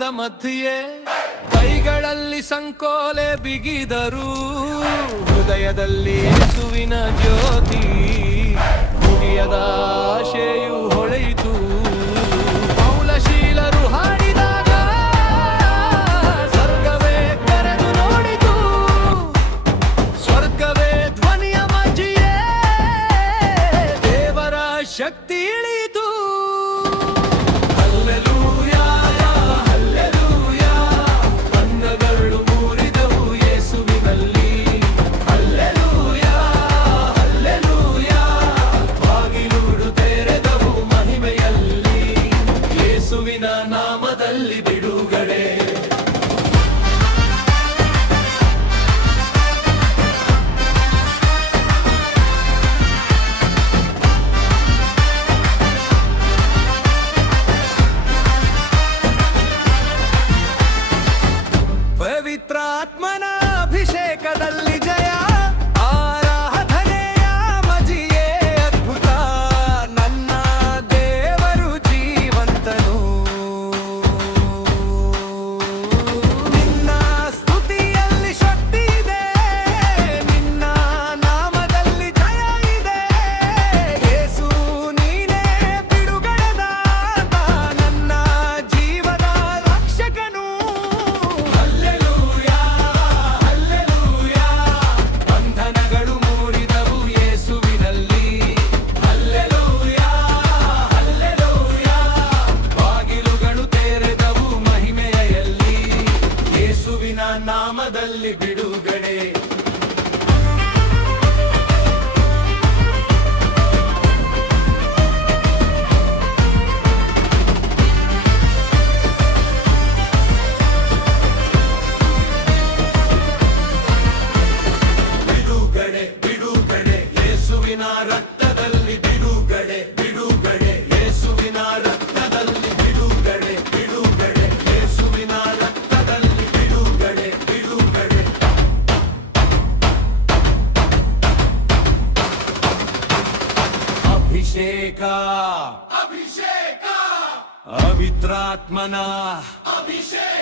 ಯುದ್ಧದ ಮಧ್ಯೆ ಕೈಗಳಲ್ಲಿ ಸಂಕೋಲೆ ಬಿಗಿದರು, ಹೃದಯದಲ್ಲಿ ಯೇಸುವಿನ ಜ್ಯೋತಿ, ಮುಗಿಯದ ಆಶೆಯು ಹೊಳೆಯಿತು. ಮೌಲಶೀಲರು ಹಾಡಿದಾಗ ಸ್ವರ್ಗವೇ ಕರೆದು ನೋಡಿತು, ಸ್ವರ್ಗವೇ ಧ್ವನಿಯ ಮಧ್ಯೆ ದೇವರ ಶಕ್ತಿ ಇಳಿಯಿತು. ನಾಮದಲ್ಲಿ ಬಿಡುಗಡೆ. ಪವಿತ್ರಾತ್ಮನ ಅಭಿಷೇಕದಲ್ಲಿ ಜಯ, ಆರಾಧನೆಯ ಮಜಿಯೇ ಅದ್ಭುತ. ನನ್ನ ದೇವರು ಜೀವಂತನು, ನಿನ್ನ ಸ್ತುತಿಯಲ್ಲಿ ಶಕ್ತಿ ಇದೆ, ನಿನ್ನ ನಾಮದಲ್ಲಿ ಜಯ ಇದೆ. ಯೇಸು ನೀನೇ ಬಿಡುಗಡೆದಾತ, ನನ್ನ ಜೀವದ ರಕ್ಷಕನು. ಹಲ್ಲೆಲೂಯಾ ಹಲ್ಲೆಲೂಯಾ, ಬಂಧನಗಳು ಮೂಡಿದವು ಯೇಸುವಿನಲ್ಲಿ. ಹಲ್ಲೆಲೂಯಾ ಹಲ್ಲೆಲೂಯಾ, ಬಾಗಿಲುಗಳು ತೆರೆದವು ಮಹಿಮೆಯಲ್ಲಿ. ಯೇಸುವಿನ ನಾಮದಲ್ಲಿ ಬಿಡುಗಡೆ. ಬಿಡುಗಡೆ ಬಿಡುಗಡೆ, ಯೇಸುವಿನ ರಕ್ತದಲ್ಲಿ ಬಿಡುಗಡೆ. ಬಿಡುಗಡೆ ಯೇಸುವಿನ ರಕ್ತದಲ್ಲಿ ಬಿಡುಗಡೆ. ಬಿಡುಗಡೆ ಯೇಸುವಿನ ರಕ್ತದಲ್ಲಿ ಬಿಡುಗಡೆ. ಬಿಡುಗಡೆ. ಅಭಿಷೇಕ ಅಭಿಷೇಕ, ಪವಿತ್ರಾತ್ಮನ ಅಭಿಷೇಕ.